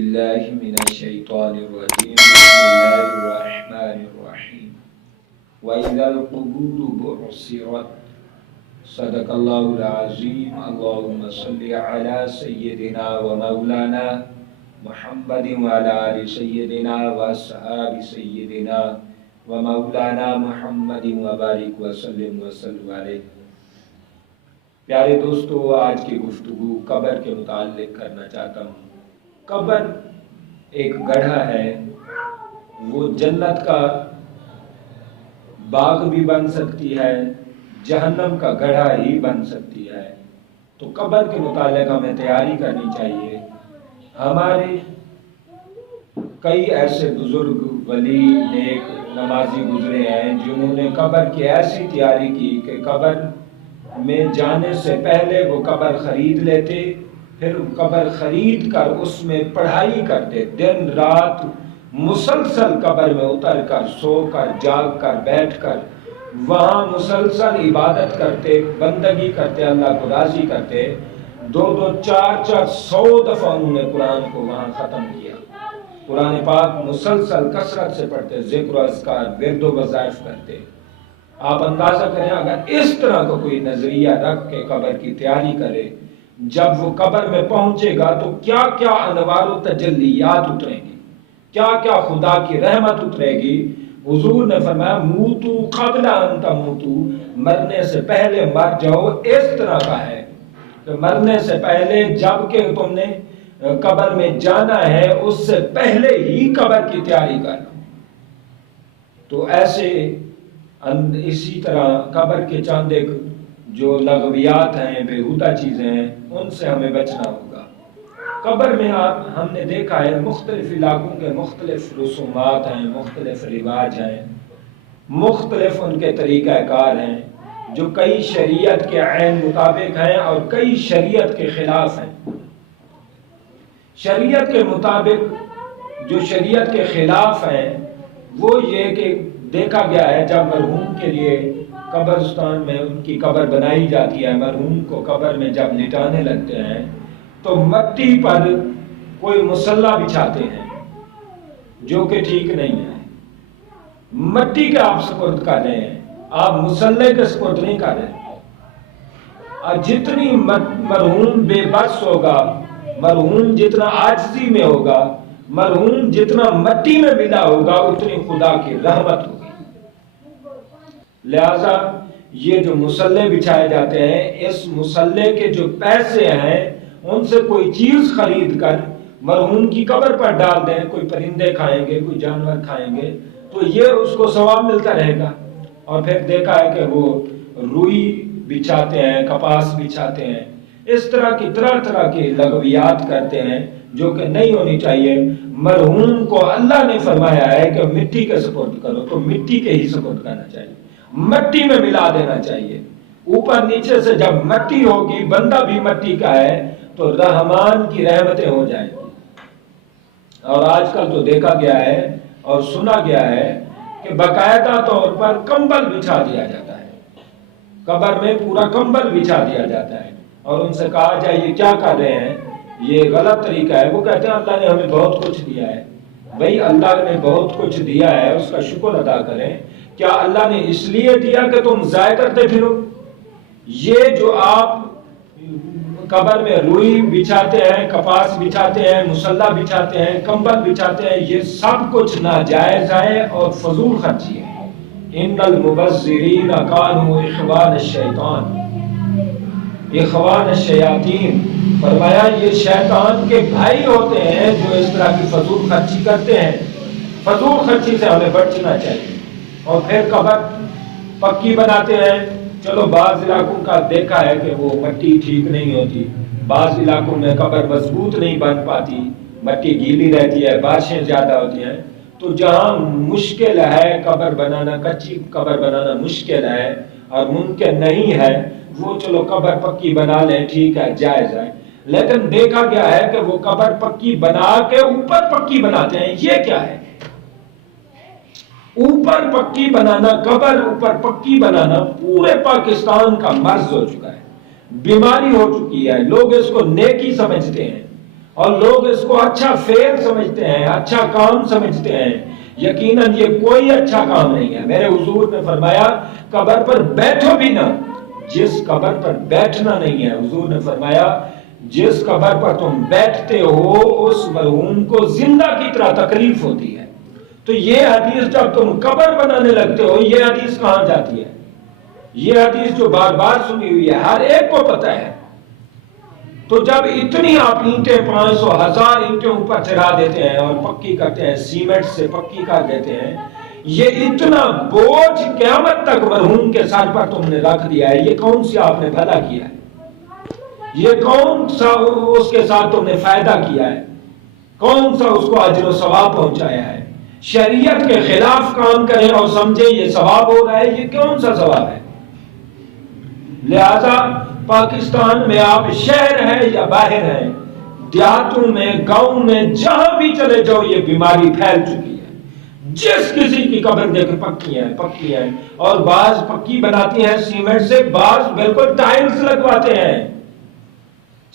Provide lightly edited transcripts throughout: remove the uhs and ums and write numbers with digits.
باللہ من الشیطان الرجیم بسم اللہ الرحمن الرحیم وَإِذَا الْقُبُورُ بُعْثِرَتْ صدق اللہ العظیم اللہم صلی علی سیدنا و مولانا محمد وعلی آل سیدنا و اصحاب سیدنا و مولانا محمد وبارک وسلم وسلم علیہ۔ پیارے دوستو، آج کی گفتگو قبر کے متعلق کرنا چاہتا ہوں۔ قبر ایک گڑھا ہے، وہ جنت کا باغ بھی بن سکتی ہے، جہنم کا گڑھا ہی بن سکتی ہے۔ تو قبر کے متعلق ہمیں تیاری کرنی چاہیے۔ ہمارے کئی ایسے بزرگ ولی نیک نمازی گزرے ہیں جنہوں نے قبر کی ایسی تیاری کی کہ قبر میں جانے سے پہلے وہ قبر خرید لیتے، پھر قبر خرید کر اس میں پڑھائی کرتے، دن رات مسلسل قبر میں اتر کر سو کر جاگ کر بیٹھ کر وہاں مسلسل عبادت کرتے، بندگی کرتے، اللہ کو راضی کرتے۔ دو چار سو دفعہ انہوں نے قرآن کو وہاں ختم کیا، قرآن پاک مسلسل کثرت سے پڑھتے، ذکر و اذکار ورد و وظائف کرتے۔ آپ اندازہ کریں اگر اس طرح کا کوئی نظریہ رکھ کے قبر کی تیاری کرے، جب وہ قبر میں پہنچے گا تو کیا کیا انوار و تجلیات اتریں گی، کیا کیا خدا کی رحمت اترے گی۔ حضور نے فرمایا موتو قبل ان تموتو، مرنے سے پہلے مر جاؤ۔ اس طرح کا ہے کہ مرنے سے پہلے جب کہ تم نے قبر میں جانا ہے اس سے پہلے ہی قبر کی تیاری کر لو۔ تو ایسے اسی طرح قبر کے چاند ایک جو لغویات ہیں، بےہودہ چیزیں ہیں، ان سے ہمیں بچنا ہوگا۔ قبر میں ہم نے دیکھا ہے مختلف علاقوں کے مختلف رسومات ہیں، مختلف رواج ہیں، مختلف ان کے طریقہ کار ہیں جو کئی شریعت کے عین مطابق ہیں اور کئی شریعت کے خلاف ہیں۔ شریعت کے مطابق جو شریعت کے خلاف ہیں وہ یہ کہ دیکھا گیا ہے جب مرحوم کے لیے قبرستان میں ان کی قبر بنائی جاتی ہے، مرحوم کو قبر میں جب لٹانے لگتے ہیں تو مٹی پر کوئی مصلی بچھاتے ہیں جو کہ ٹھیک نہیں ہے۔ مٹی کے آپ سپرد کر رہے ہیں، آپ مصلی کے سپرد نہیں کر رہے ہیں۔ اور جتنی مرحوم بے بس ہوگا، مرحوم جتنا عاجزی میں ہوگا، مرحوم جتنا مٹی میں ملا ہوگا، اتنی خدا کی رحمت ہوگی۔ لہذا یہ جو مصلی بچھائے جاتے ہیں، اس مصلی کے جو پیسے ہیں ان سے کوئی چیز خرید کر مرحوم کی قبر پر ڈال دیں، کوئی پرندے کھائیں گے، کوئی جانور کھائیں گے تو یہ اس کو ثواب ملتا رہے گا۔ اور پھر دیکھا ہے کہ وہ روئی بچھاتے ہیں، کپاس بچھاتے ہیں، اس طرح کی طرح کی لغویات کرتے ہیں جو کہ نہیں ہونی چاہیے۔ مرحوم کو اللہ نے فرمایا ہے کہ مٹی کے سپرد کرو تو مٹی کے ہی سپرد کرنا چاہیے، مٹی میں ملا دینا چاہیے۔ اوپر نیچے سے جب مٹی ہوگی، بندہ بھی مٹی کا ہے تو رحمان کی رحمتیں ہو جائیں گی۔ اور آج کل تو دیکھا گیا ہے اور سنا گیا ہے کہ باقاعدہ طور پر کمبل بچھا دیا جاتا ہے، قبر میں پورا کمبل بچھا دیا جاتا ہے اور ان سے کہا جائے یہ کیا کر رہے ہیں، یہ غلط طریقہ ہے۔ وہ کہتے ہیں اللہ نے ہمیں بہت کچھ دیا ہے۔ بھئی اللہ نے بہت کچھ دیا ہے، اس کا شکر ادا کریں۔ کیا اللہ نے اس لیے دیا کہ تم ضائع کرتے پھرو؟ یہ جو آپ قبر میں روئی بچھاتے ہیں، کپاس بچھاتے ہیں، مصلی بچھاتے ہیں، کمبل بچھاتے ہیں، یہ سب کچھ ناجائز ہے اور فضول خرچی ہے۔ ان المبذرین کانوا اخوان الشیطان، اخوان الشیاطین، فرمایا یہ شیطان کے بھائی ہوتے ہیں جو اس طرح کی فضول خرچی کرتے ہیں۔ فضول خرچی سے ہمیں بچنا چاہیے۔ اور پھر قبر پکی بناتے ہیں۔ چلو بعض علاقوں کا دیکھا ہے کہ وہ مٹی ٹھیک نہیں ہوتی، بعض علاقوں میں قبر مضبوط نہیں بن پاتی، مٹی گیلی رہتی ہے، بارشیں زیادہ ہوتی ہیں۔ تو جہاں مشکل ہے قبر بنانا، کچی قبر بنانا مشکل ہے اور ممکن نہیں ہے، وہ چلو قبر پکی بنا لیں، ٹھیک ہے، جائز ہے۔ لیکن دیکھا گیا ہے کہ وہ قبر پکی بنا کے اوپر پکی بناتے ہیں۔ یہ کیا ہے؟ اوپر پکی بنانا، قبر اوپر پکی بنانا پورے پاکستان کا مرض ہو چکا ہے، بیماری ہو چکی ہے۔ لوگ اس کو نیکی سمجھتے ہیں اور لوگ اس کو اچھا فعل سمجھتے ہیں، اچھا کام سمجھتے ہیں، یقیناً یہ کوئی اچھا کام نہیں ہے۔ میرے حضور نے فرمایا قبر پر بیٹھو بھی نہ، جس قبر پر بیٹھنا نہیں ہے، حضور نے فرمایا جس قبر پر تم بیٹھتے ہو اس مرحوم کو زندہ کی طرح تکلیف ہوتی ہے۔ تو یہ حدیث جب تم قبر بنانے لگتے ہو، یہ حدیث کہاں جاتی ہے؟ یہ حدیث جو بار بار سنی ہوئی ہے، ہر ایک کو پتہ ہے۔ تو جب اتنی آپ اینٹیں 500 1000 اینٹیں اوپر چڑھا دیتے ہیں اور پکی کرتے ہیں، سیمنٹ سے پکی کر دیتے ہیں، یہ اتنا بوجھ قیامت تک مرحوم کے سر پر تم نے رکھ دیا ہے، یہ کون سی آپ نے بھلا کیا ہے؟ یہ کون سا اس کے ساتھ تم نے فائدہ کیا ہے؟ کون سا اس کو اجر و ثواب پہنچایا ہے؟ شریعت کے خلاف کام کریں اور سمجھیں یہ ثواب ہو رہا ہے، یہ کون سا ثواب ہے؟ لہذا پاکستان میں آپ شہر ہیں یا باہر ہیں، دیہاتوں میں، گاؤں میں، جہاں بھی چلے جاؤ یہ بیماری پھیل چکی ہے۔ جس کسی کی قبر دیکھ پکی ہیں، اور بعض پکی بناتی ہیں سیمنٹ سے، بعض بالکل ٹائلز لگواتے ہیں،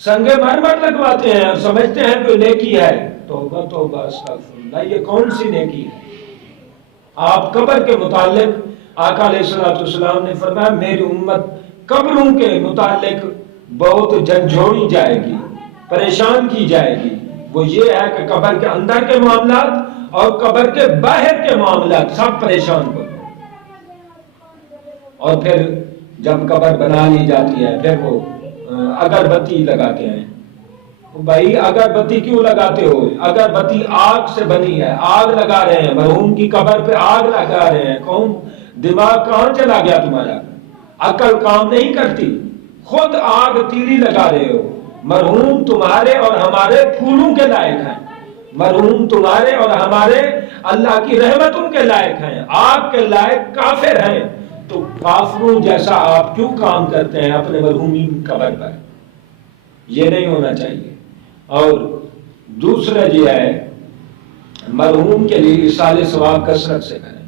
سنگ مرمر لگواتے ہیں اور سمجھتے ہیں کہ نیکی ہے۔ توبہ توبہ استغفر اللہ، یہ کون سی نیکی ہے؟ آپ قبر کے متعلق آقا علیہ الصلوۃ والسلام نے فرمایا میری امت قبروں کے متعلق بہت جھنجھوڑی جائے گی، پریشان کی جائے گی۔ وہ یہ ہے کہ قبر کے اندر کے معاملات اور قبر کے باہر کے معاملات سب پریشان کرو۔ اور پھر جب قبر بنا لی جاتی ہے پھر وہ اگربتی لگاتے ہیں۔ بھائی اگربتی کیوں لگاتے ہو؟ اگربتی آگ سے بنی ہے، آگ لگا رہے ہیں، مرحوم کی قبر پہ آگ لگا رہے ہیں۔ کون دماغ کہاں چلا گیا تمہارا؟ عقل کام نہیں کرتی، خود آگ تیلی لگا رہے ہو۔ مرحوم تمہارے اور ہمارے پھولوں کے لائق ہیں، مرحوم تمہارے اور ہمارے اللہ کی رحمتوں کے لائق ہیں، آگ کے لائق کافر ہیں۔ تو کافروں جیسا آپ کیوں کام کرتے ہیں اپنے مرحومین قبر پر؟ یہ نہیں ہونا چاہیے۔ اور دوسرا یہ ہے مرحوم کے لیے اصالہ ثواب کثرت سے کریں،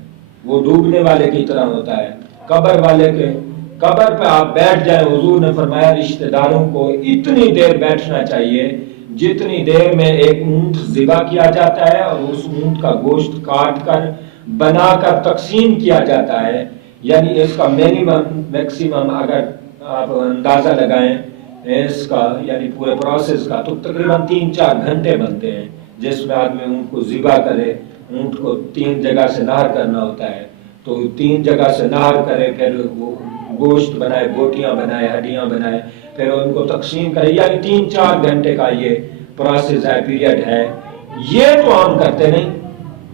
وہ ڈوبنے والے کی طرح ہوتا ہے۔ قبر والے کے قبر پہ آپ بیٹھ جائیں، حضور نے فرمایا رشتہ داروں کو اتنی دیر بیٹھنا چاہیے جتنی دیر میں ایک اونٹ ذبح کیا جاتا ہے اور اس اونٹ کا گوشت کاٹ کر بنا کر تقسیم کیا جاتا ہے۔ یعنی اس کا منیمم میکسیمم اگر آپ اندازہ لگائیں اس کا، یعنی پورے پروسیس کا، تو تقریباً 3-4 گھنٹے بنتے ہیں، جس میں آدمی اونٹ کو ذبح کرے۔ اونٹ کو 3 جگہ سے نہر کرنا ہوتا ہے، تو 3 جگہ سے نہر کرے، پھر وہ گوشت بنائے، بوٹیاں بنائے، ہڈیاں بنائے، پھر ان کو تقسیم کرے۔ یعنی 3-4 گھنٹے کا یہ پروسیس ہے، پیریڈ ہے۔ یہ تو ہم کرتے نہیں۔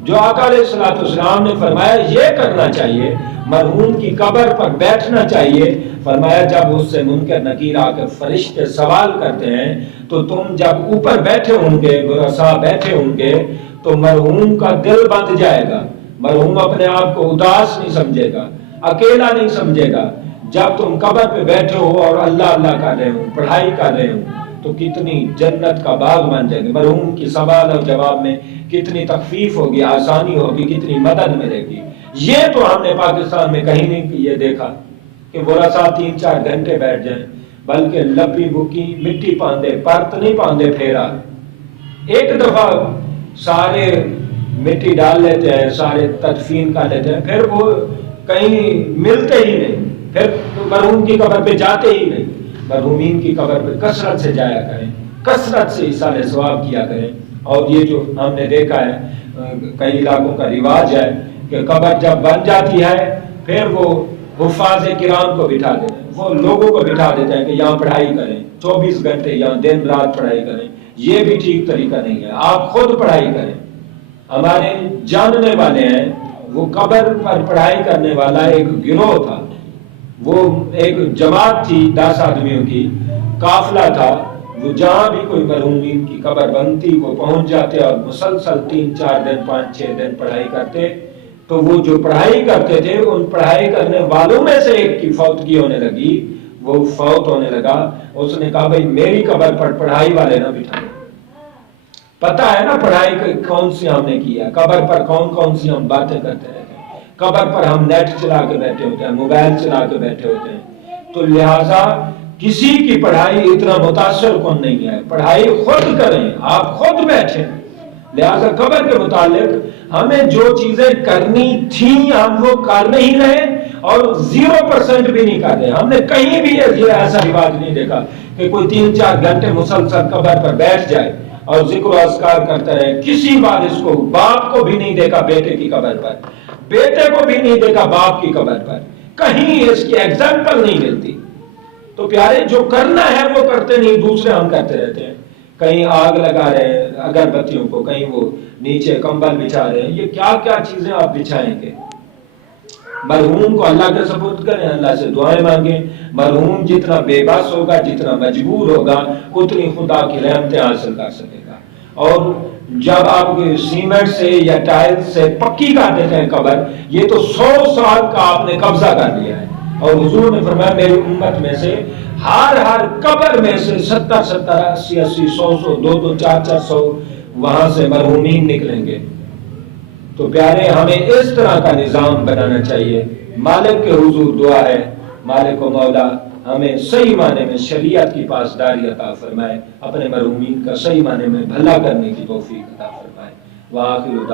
جو آقا علیہ الصلوۃ والسلام نے فرمایا یہ کرنا چاہیے، مرحوم کی قبر پر بیٹھنا چاہیے۔ فرمایا جب اس سے منکر نکیر آ کے فرشتے سوال کرتے ہیں تو تم جب اوپر بیٹھے ہوں گے، ورثاء بیٹھے ہوں گے، تو مرحوم کا دل بندھ جائے گا، مرحوم اپنے آپ کو اداس نہیں سمجھے گا، اکیلا نہیں سمجھے گا۔ جب تم قبر پہ بیٹھے ہو اور اللہ اللہ کر رہے ہو، پڑھائی کر رہے ہو، تو کتنی جنت کا باغ بن جائے گی۔ مرحوم کی سوال اور جواب میں کتنی تخفیف ہوگی، آسانی ہوگی، کتنی مدد ملے گی۔ یہ تو ہم نے پاکستان میں کہیں نہیں یہ دیکھا کہ ورثاء 3-4 گھنٹے بیٹھ جائیں، بلکہ لپی بکی مٹی پاندے، پرت نہیں پاندے پھیرا، ایک دفعہ سارے مٹی ڈال لیتے ہیں، سارے تدفین کر لیتے ہیں، پھر وہ کہیں ملتے ہی نہیں، پھر مرحوم کی قبر پہ جاتے ہی نہیں۔ مرحومین کی قبر پہ کثرت سے جایا کریں، کثرت سے اصالہ ثواب کیا کریں۔ اور یہ جو ہم نے دیکھا ہے کئی علاقوں کا رواج ہے کہ قبر جب بن جاتی ہے پھر وہ حفاظ کرام کو بٹھا دیتے ہیں، وہ لوگوں کو بٹھا دیتے ہیں کہ یہاں پڑھائی کریں، 24 گھنٹے یہاں دن رات پڑھائی کریں۔ یہ بھی ٹھیک طریقہ نہیں ہے، آپ خود پڑھائی کریں۔ ہمارے جاننے والے ہیں، وہ قبر پر پڑھائی کرنے والا ایک گروہ تھا، وہ ایک جماعت تھی 10 آدمیوں کی، قافلہ تھا۔ وہ جہاں بھی کوئی مرحومین کی قبر بنتی وہ پہنچ جاتے اور مسلسل 3-4 دن 5-6 دن پڑھائی کرتے۔ تو وہ جو پڑھائی کرتے تھے ان پڑھائی کرنے والوں میں سے ایک کی فوتگی ہونے لگی، وہ فوت ہونے لگا۔ اس نے کہا بھائی میری قبر پر پڑھائی والے نہ بٹھائیں۔ پتہ ہے نا پڑھائی کون سی ہم نے کی ہے، قبر پر کون سی ہم باتیں کرتے رہتے ہیں، قبر پر ہم نیٹ چلا کے بیٹھے ہوتے ہیں، موبائل چلا کے بیٹھے ہوتے ہیں۔ تو لہٰذا کسی کی پڑھائی اتنا متاثر کن نہیں ہے، پڑھائی خود کریں، آپ خود بیٹھیں۔ لہذا قبر کے متعلق ہمیں جو چیزیں کرنی تھیں ہم وہ کر نہیں رہے اور 0% بھی نہیں کر رہے۔ ہم نے کہیں بھی یہ ایسا رواج نہیں دیکھا کہ کوئی 3-4 گھنٹے مسلسل قبر پر بیٹھ جائے اور ذکر و اذکار کرتے رہے۔ کسی وارث کو، باپ کو بھی نہیں دیکھا بیٹے کی قبر پر، بیٹے کو بھی نہیں دیکھا باپ کی قبر پر، کہیں اس کی ایگزامپل نہیں ملتی۔ تو پیارے جو کرنا ہے وہ کرتے نہیں، دوسرے ہم کرتے رہتے ہیں۔ کہیں آگ لگا رہے ہیں اگربتیوں کو، کہیں وہ نیچے کمبل بچھا رہے ہیں، یہ کیا کیا چیزیں آپ بچھائیں گے؟ مرحوم کو اللہ کے سپرد کریں، اللہ سے دعائیں مانگیں۔ مرحوم جتنا بے بس ہوگا، جتنا مجبور ہوگا، اتنی خدا کی رحمتیں حاصل کر سکے گا۔ اور جب آپ سیمنٹ سے یا ٹائل سے پکی کر دیتے ہیں قبر، یہ تو 100 سال کا آپ نے قبضہ کر لیا ہے۔ اور حضور نے فرمایا میری امت میں سے ہر قبر میں سے 70 80 100 200 400 وہاں سے مرحومین نکلیں گے۔ تو پیارے ہمیں اس طرح کا نظام بنانا چاہیے۔ مالک کے حضور دعا ہے، مالک و مولا ہمیں صحیح معنی میں شریعت کی پاسداری عطا فرمائے، اپنے مرحومین کا صحیح معنی میں بھلا کرنے کی توفیق عطا فرمائے۔ وآخر